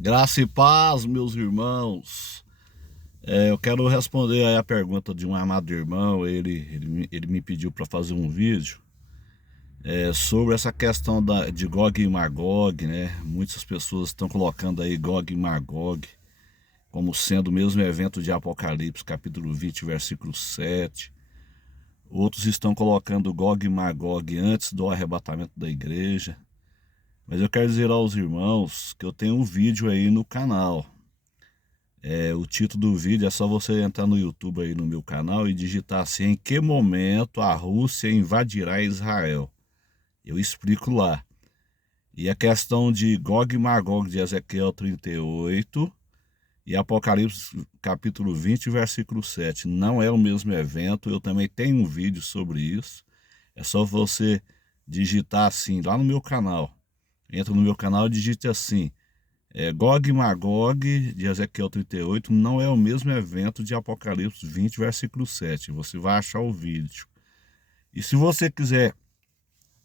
Graça e paz, meus irmãos. Eu quero responder aí a pergunta de um amado irmão. Ele me pediu para fazer um vídeo sobre essa questão de Gog e Magog, né? Muitas pessoas estão colocando aí Gog e Magog como sendo o mesmo evento de Apocalipse, capítulo 20, versículo 7. Outros estão colocando Gog e Magog antes do arrebatamento da igreja. Mas eu quero dizer aos irmãos que eu tenho um vídeo aí no canal. O título do vídeo é só você entrar no YouTube aí no meu canal e digitar assim: em que momento a Rússia invadirá Israel? Eu explico lá. E a questão de Gog e Magog de Ezequiel 38 e Apocalipse capítulo 20, versículo 7. Não é o mesmo evento, eu também tenho um vídeo sobre isso. É só você digitar assim lá no meu canal. Entra no meu canal e digite assim: Gog e Magog de Ezequiel 38 não é o mesmo evento de Apocalipse 20, versículo 7. Você vai achar o vídeo. E se você quiser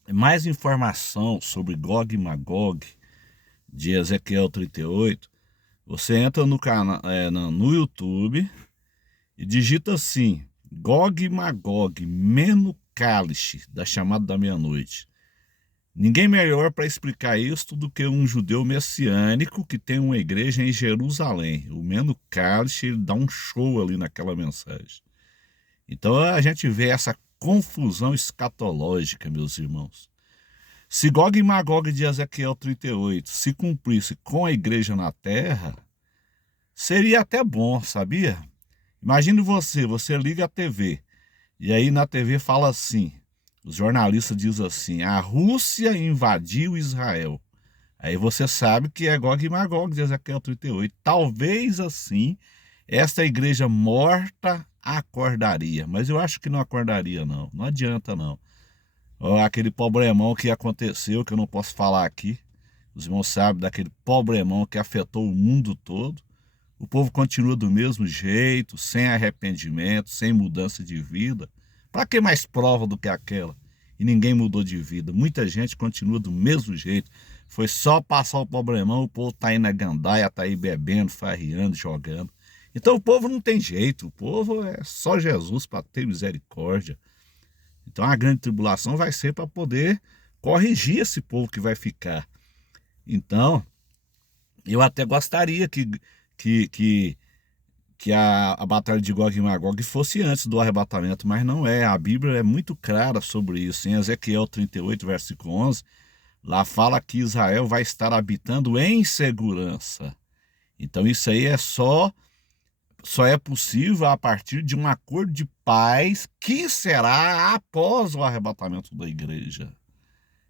mais informação sobre Gog e Magog de Ezequiel 38, você entra no canal, no YouTube e digita assim: Gog e Magog, Meno Cálice, da chamada da meia-noite. Ninguém melhor para explicar isso do que um judeu messiânico que tem uma igreja em Jerusalém. O Meno Cálice, ele dá um show ali naquela mensagem. Então a gente vê essa confusão escatológica, meus irmãos. Se Gog e Magog de Ezequiel 38 se cumprisse com a igreja na terra, seria até bom, sabia? Imagine você liga a TV, e aí na TV fala assim, os jornalistas dizem assim: a Rússia invadiu Israel. Aí você sabe que é Gog e Magog de Ezequiel 38. Talvez assim, esta igreja morta acordaria. Mas eu acho que não acordaria, não. Não adianta, não. Ó, aquele problemão que aconteceu, que eu não posso falar aqui. Os irmãos sabem daquele problemão que afetou o mundo todo. O povo continua do mesmo jeito, sem arrependimento, sem mudança de vida. Para que mais prova do que aquela? E ninguém mudou de vida. Muita gente continua do mesmo jeito. Foi só passar o problemão, o povo tá aí na gandaia, tá aí bebendo, farriando, jogando. Então o povo não tem jeito, o povo é só Jesus para ter misericórdia. Então a grande tribulação vai ser para poder corrigir esse povo que vai ficar. Então, eu até gostaria que, que, que a batalha de Gog e Magog fosse antes do arrebatamento, mas não é. A Bíblia é muito clara sobre isso. Em Ezequiel 38, versículo 11, lá fala que Israel vai estar habitando em segurança. Então isso aí só é possível a partir de um acordo de paz que será após o arrebatamento da igreja.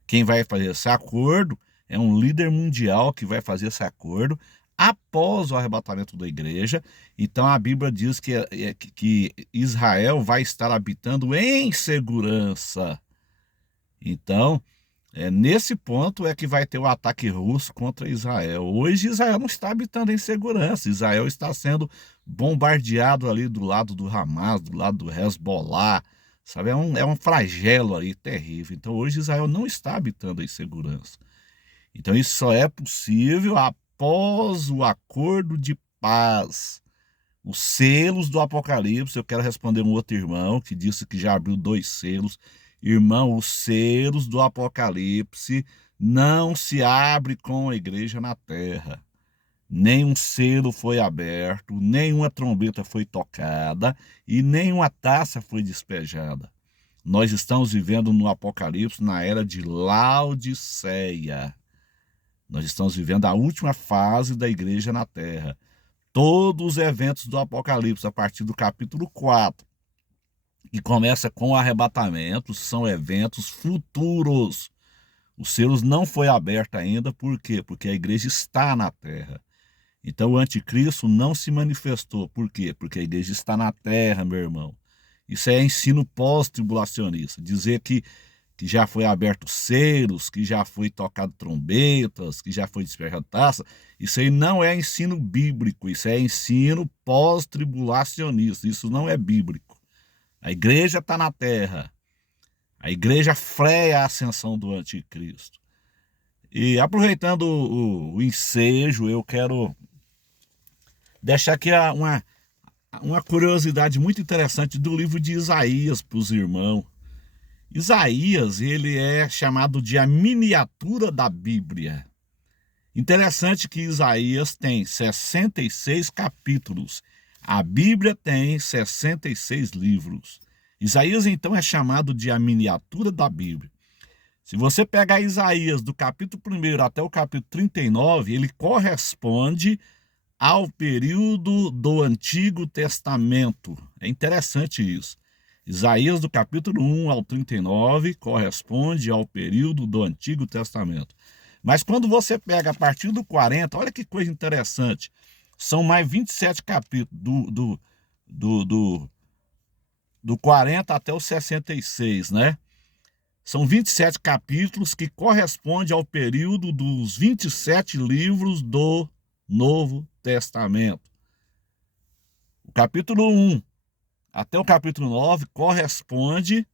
Quem vai fazer esse acordo é um líder mundial que vai fazer esse acordo após o arrebatamento da igreja. Então a Bíblia diz que Israel vai estar habitando em segurança. Então, nesse ponto é que vai ter o ataque russo contra Israel. Hoje Israel não está habitando em segurança. Israel está sendo bombardeado ali do lado do Hamas, do lado do Hezbollah, sabe? É um flagelo aí terrível. Então hoje Israel não está habitando em segurança. Então isso só é possível após o acordo de paz. Os selos do Apocalipse. Eu quero responder um outro irmão que disse que já abriu 2 selos. Irmão, os selos do Apocalipse não se abre com a igreja na terra. Nenhum selo foi aberto, nenhuma trombeta foi tocada e nenhuma taça foi despejada. Nós estamos vivendo no Apocalipse na era de Laodiceia. Nós estamos vivendo a última fase da igreja na terra. Todos os eventos do Apocalipse, a partir do capítulo 4, que começa com o arrebatamento, são eventos futuros. Os selos não foi aberto ainda, por quê? Porque a igreja está na terra. Então o anticristo não se manifestou. Por quê? Porque a igreja está na terra, meu irmão. Isso é ensino pós-tribulacionista. Dizer que já foi aberto selos, que já foi tocado trombetas, que já foi despejado taça, isso aí não é ensino bíblico, isso é ensino pós-tribulacionista, isso não é bíblico. A igreja está na terra, a igreja freia a ascensão do anticristo. E aproveitando o ensejo, eu quero deixar aqui uma curiosidade muito interessante do livro de Isaías para os irmãos. Isaías, ele é chamado de a miniatura da Bíblia. Interessante que Isaías tem 66 capítulos. A Bíblia tem 66 livros. Isaías, então, é chamado de a miniatura da Bíblia. Se você pegar Isaías do capítulo 1 até o capítulo 39, ele corresponde ao período do Antigo Testamento. É interessante isso. Isaías do capítulo 1 ao 39 corresponde ao período do Antigo Testamento. Mas quando você pega a partir do 40, olha que coisa interessante. São mais 27 capítulos do 40 até o 66, né? São 27 capítulos que correspondem ao período dos 27 livros do Novo Testamento. O capítulo 1 até o capítulo 9 corresponde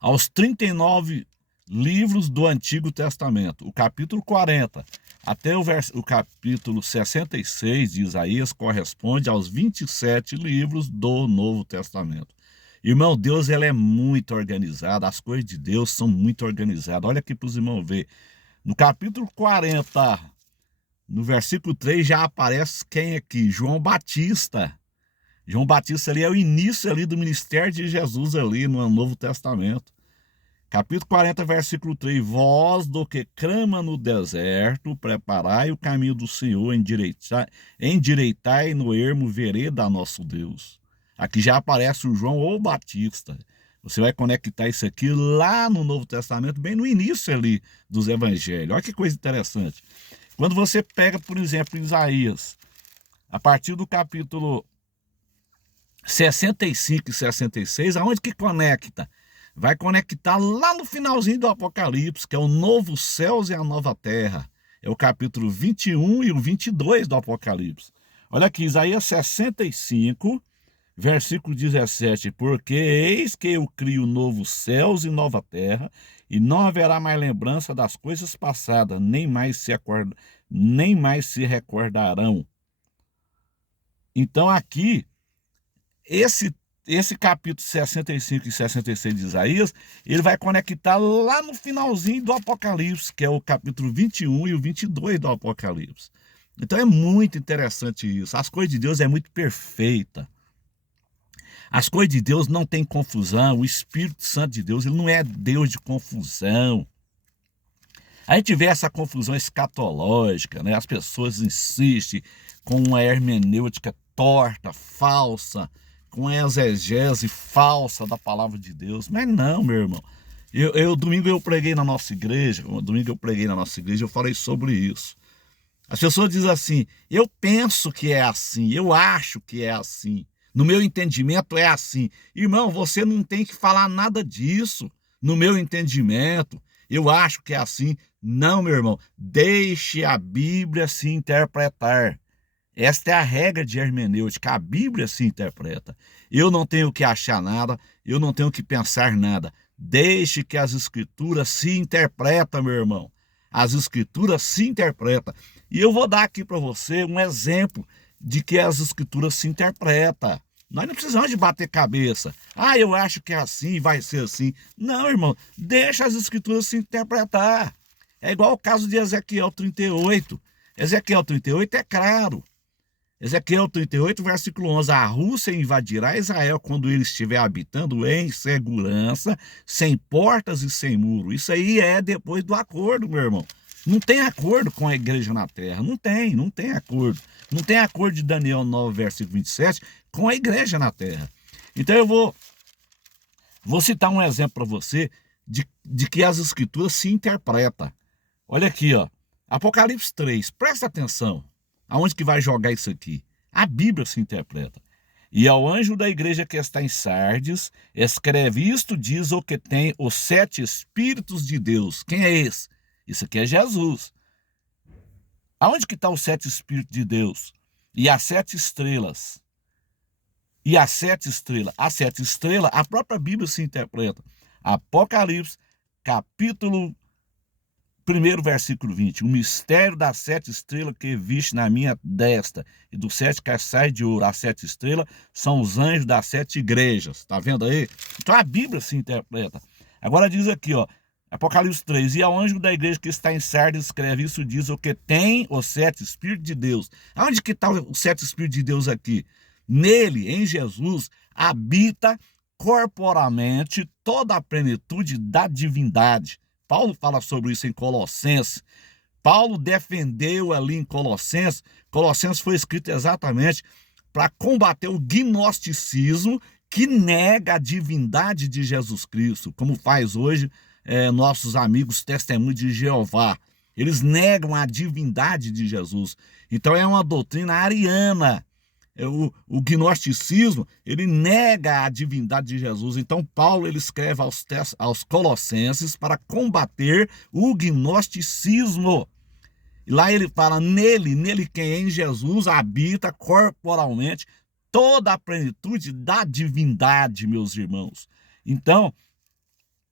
aos 39 livros do Antigo Testamento. O capítulo 40 até o capítulo 66 de Isaías corresponde aos 27 livros do Novo Testamento. Irmão, Deus ele é muito organizado, as coisas de Deus são muito organizadas. Olha aqui para os irmãos ver. No capítulo 40, no versículo 3, já aparece quem aqui? João Batista. João Batista ali é o início ali do ministério de Jesus ali no Novo Testamento. Capítulo 40, versículo 3. Vós do que clama no deserto, preparai o caminho do Senhor, endireitai no ermo vereda nosso Deus. Aqui já aparece o João ou Batista. Você vai conectar isso aqui lá no Novo Testamento, bem no início ali dos evangelhos. Olha que coisa interessante. Quando você pega, por exemplo, Isaías, a partir do capítulo 65 e 66, aonde que conecta? Vai conectar lá no finalzinho do Apocalipse, que é o novo céus e a nova terra. É o capítulo 21 e o 22 do Apocalipse. Olha aqui, Isaías 65, versículo 17. Porque eis que eu crio novos céus e nova terra, e não haverá mais lembrança das coisas passadas, nem mais se recordarão. Então aqui, esse capítulo 65 e 66 de Isaías, ele vai conectar lá no finalzinho do Apocalipse, que é o capítulo 21 e o 22 do Apocalipse. Então é muito interessante isso. As coisas de Deus é muito perfeita. As coisas de Deus não tem confusão. O Espírito Santo de Deus, ele não é Deus de confusão. A gente vê essa confusão escatológica, né? As pessoas insistem com uma hermenêutica torta, falsa, com a exegese falsa da palavra de Deus. Mas não, meu irmão. Domingo eu preguei na nossa igreja, eu falei sobre isso. As pessoas dizem assim, eu penso que é assim, eu acho que é assim. No meu entendimento é assim. Irmão, você não tem que falar nada disso. No meu entendimento, eu acho que é assim. Não, meu irmão. Deixe a Bíblia se interpretar. Esta é a regra de hermenêutica. A Bíblia se interpreta. Eu não tenho que achar nada. Eu não tenho que pensar nada. Deixe que as Escrituras se interpretem, meu irmão. As Escrituras se interpretam. E eu vou dar aqui para você um exemplo de que as Escrituras se interpretam. Nós não precisamos de bater cabeça. Ah, eu acho que é assim, vai ser assim. Não, irmão, deixa as Escrituras se interpretar. É igual o caso de Ezequiel 38. Ezequiel 38 é claro. Ezequiel 38, versículo 11. A Rússia invadirá Israel quando ele estiver habitando em segurança, sem portas e sem muro. Isso aí é depois do acordo, meu irmão. Não tem acordo com a igreja na terra. Não tem acordo. Não tem acordo de Daniel 9, versículo 27, com a igreja na terra. Então eu vou citar um exemplo para você de que as Escrituras se interpretam. Olha aqui, ó. Apocalipse 3, presta atenção. Aonde que vai jogar isso aqui? A Bíblia se interpreta. E ao anjo da igreja que está em Sardes, escreve: isto diz o que tem os 7 Espíritos de Deus. Quem é esse? Isso aqui é Jesus. Aonde que estão os 7 Espíritos de Deus? E as 7 estrelas. E as 7 estrelas. As 7 estrelas, a própria Bíblia se interpreta. Apocalipse, capítulo primeiro versículo 20. O mistério das 7 estrelas que viste na minha destra e dos 7 castiçais de ouro. As 7 estrelas são os anjos das 7 igrejas. Tá vendo aí? Então a Bíblia se interpreta. Agora diz aqui, ó, Apocalipse 3. E ao anjo da igreja que está em Sardes escreve: isso diz o que tem os 7 Espíritos de Deus. Aonde que está os 7 Espíritos de Deus aqui? Nele, em Jesus, habita corporalmente toda a plenitude da divindade. Paulo fala sobre isso em Colossenses. Paulo defendeu ali em Colossenses. Colossenses foi escrito exatamente para combater o gnosticismo que nega a divindade de Jesus Cristo, como faz hoje nossos amigos testemunhos de Jeová. Eles negam a divindade de Jesus. Então é uma doutrina ariana. O gnosticismo, ele nega a divindade de Jesus. Então Paulo ele escreve aos Colossenses para combater o gnosticismo. E lá ele fala: nele quem em Jesus habita corporalmente toda a plenitude da divindade, meus irmãos. Então,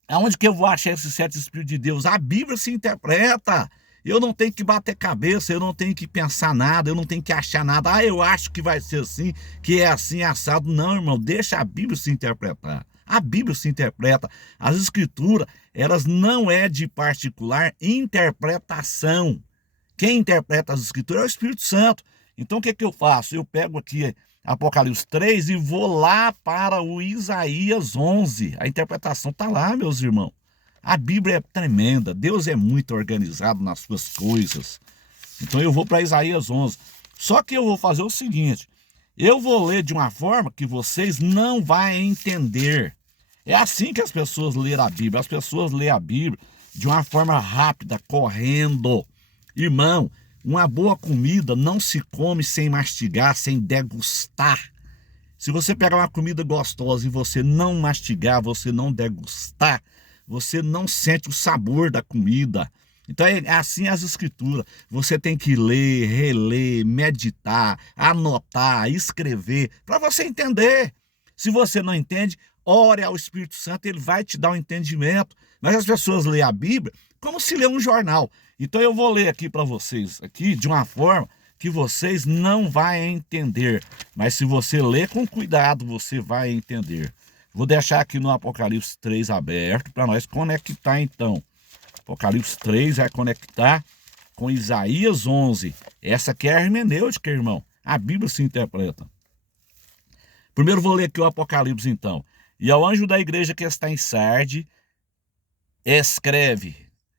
aonde que eu vou achar esses 7 Espíritos de Deus? A Bíblia se interpreta. Eu não tenho que bater cabeça, eu não tenho que pensar nada, eu não tenho que achar nada. Ah, eu acho que vai ser assim, que é assim, assado. Não, irmão, deixa a Bíblia se interpretar. A Bíblia se interpreta. As Escrituras, elas não é de particular interpretação. Quem interpreta as Escrituras é o Espírito Santo. Então o que eu faço? Eu pego aqui Apocalipse 3 e vou lá para o Isaías 11. A interpretação está lá, meus irmãos. A Bíblia é tremenda, Deus é muito organizado nas suas coisas. Então eu vou para Isaías 11. Só que eu vou fazer o seguinte: eu vou ler de uma forma que vocês não vão entender. É assim que as pessoas leem a Bíblia. As pessoas leem a Bíblia de uma forma rápida, correndo. Irmão, uma boa comida não se come sem mastigar, sem degustar. Se você pegar uma comida gostosa e você não mastigar, você não degustar, você não sente o sabor da comida. Então é assim as Escrituras. Você tem que ler, reler, meditar, anotar, escrever, para você entender. Se você não entende, ore ao Espírito Santo, ele vai te dar um entendimento. Mas as pessoas leem a Bíblia como se lê um jornal. Então eu vou ler aqui para vocês, aqui de uma forma que vocês não vão entender. Mas se você ler com cuidado, você vai entender. Vou deixar aqui no Apocalipse 3 aberto para nós conectar então. Apocalipse 3 vai conectar com Isaías 11. Essa aqui é a hermenêutica, irmão. A Bíblia se interpreta. Primeiro vou ler aqui o Apocalipse então. E ao anjo da igreja que está em Sardes, escreve: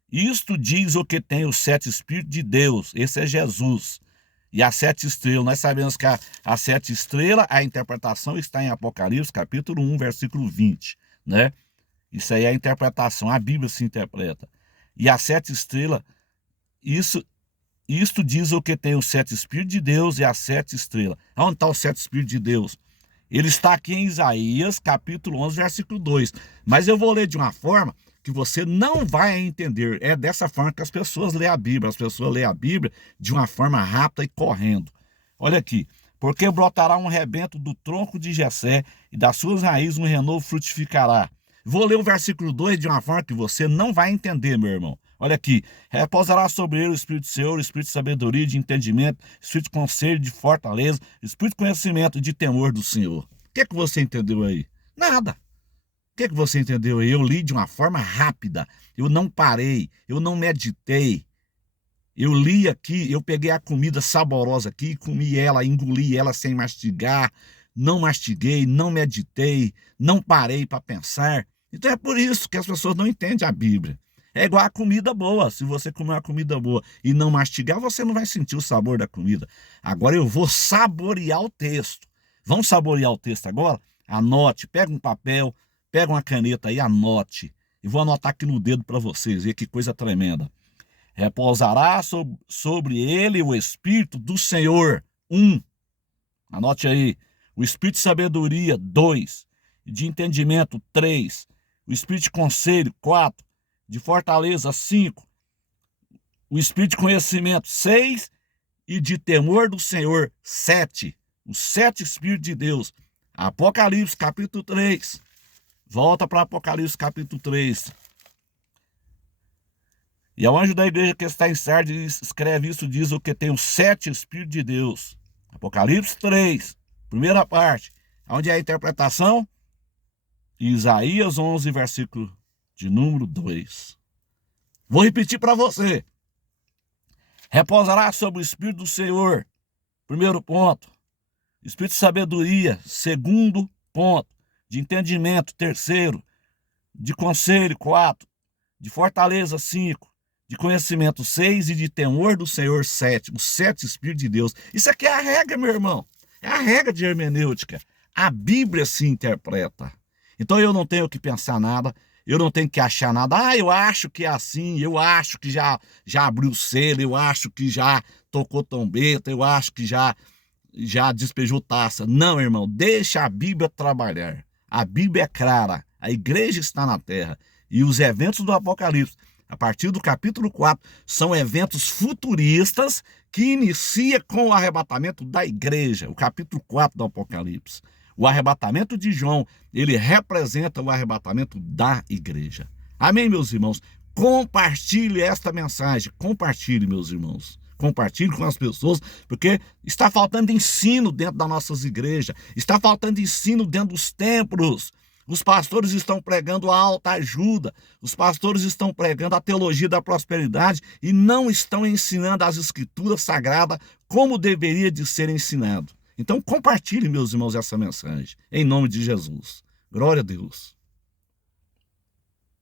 isto diz o que tem os 7 Espíritos de Deus. Esse é Jesus. E as 7 estrelas, nós sabemos que as 7 estrelas, a interpretação está em Apocalipse, capítulo 1, versículo 20, né? Isso aí é a interpretação, a Bíblia se interpreta. E as 7 estrelas, isto diz o que tem os 7 Espíritos de Deus e as 7 estrelas. Onde está os 7 Espíritos de Deus? Ele está aqui em Isaías, capítulo 11, versículo 2. Mas eu vou ler de uma forma que você não vai entender. É dessa forma que as pessoas leem a Bíblia. As pessoas leem a Bíblia de uma forma rápida e correndo. Olha aqui. Porque brotará um rebento do tronco de Jessé e das suas raízes um renovo frutificará. Vou ler o versículo 2 de uma forma que você não vai entender, meu irmão. Olha aqui. Repousará sobre ele o Espírito do Senhor, o Espírito de sabedoria, de entendimento, Espírito de conselho, de fortaleza, Espírito de conhecimento e de temor do Senhor. O que você entendeu aí? Nada. O que você entendeu aí? Eu li de uma forma rápida. Eu não parei, eu não meditei. Eu li aqui, eu peguei a comida saborosa aqui, comi ela, engoli ela sem mastigar, não mastiguei, não meditei, não parei para pensar. Então é por isso que as pessoas não entendem a Bíblia. É igual a comida boa. Se você comer uma comida boa e não mastigar, você não vai sentir o sabor da comida. Agora eu vou saborear o texto. Vamos saborear o texto agora? Anote, pega um papel, pega uma caneta aí, anote. E vou anotar aqui no dedo para vocês ver que coisa tremenda. Repousará sobre ele o Espírito do Senhor. 1. Anote aí. O Espírito de sabedoria. 2. De entendimento. 3. O Espírito de conselho. 4. De fortaleza. 5. O Espírito de conhecimento. 6. E de temor do Senhor. 7. Os 7 Espíritos de Deus. Apocalipse capítulo 3. Volta para Apocalipse capítulo 3. E ao anjo da igreja que está em Sardes escreve isso, diz o que tem os 7 Espíritos de Deus. Apocalipse 3, primeira parte, onde é a interpretação? Isaías 11, versículo de número 2. Vou repetir para você. Repousará sobre o Espírito do Senhor, primeiro ponto. Espírito de sabedoria, segundo ponto. De entendimento, terceiro. De conselho, 4. De fortaleza, 5. De conhecimento, 6. E de temor do Senhor, 7. Os 7 Espíritos de Deus. Isso aqui é a regra, meu irmão. É a regra de hermenêutica. A Bíblia se interpreta. Então eu não tenho que pensar nada. Eu não tenho que achar nada. Eu acho que é assim. Eu acho que já abriu o selo. Eu acho que já tocou trombeta. Eu acho que já despejou taça. Não, irmão. Deixa a Bíblia trabalhar. A Bíblia é clara. A igreja está na terra. E os eventos do Apocalipse, a partir do capítulo 4, são eventos futuristas que inicia com o arrebatamento da igreja. O capítulo 4 do Apocalipse. O arrebatamento de João, ele representa o arrebatamento da igreja. Amém, meus irmãos? Compartilhe esta mensagem. Compartilhe, meus irmãos. Compartilhe com as pessoas, porque está faltando ensino dentro das nossas igrejas. Está faltando ensino dentro dos templos. Os pastores estão pregando a alta ajuda. Os pastores estão pregando a teologia da prosperidade e não estão ensinando as escrituras sagradas como deveria de ser ensinado. Então compartilhe, meus irmãos, essa mensagem, em nome de Jesus. Glória a Deus.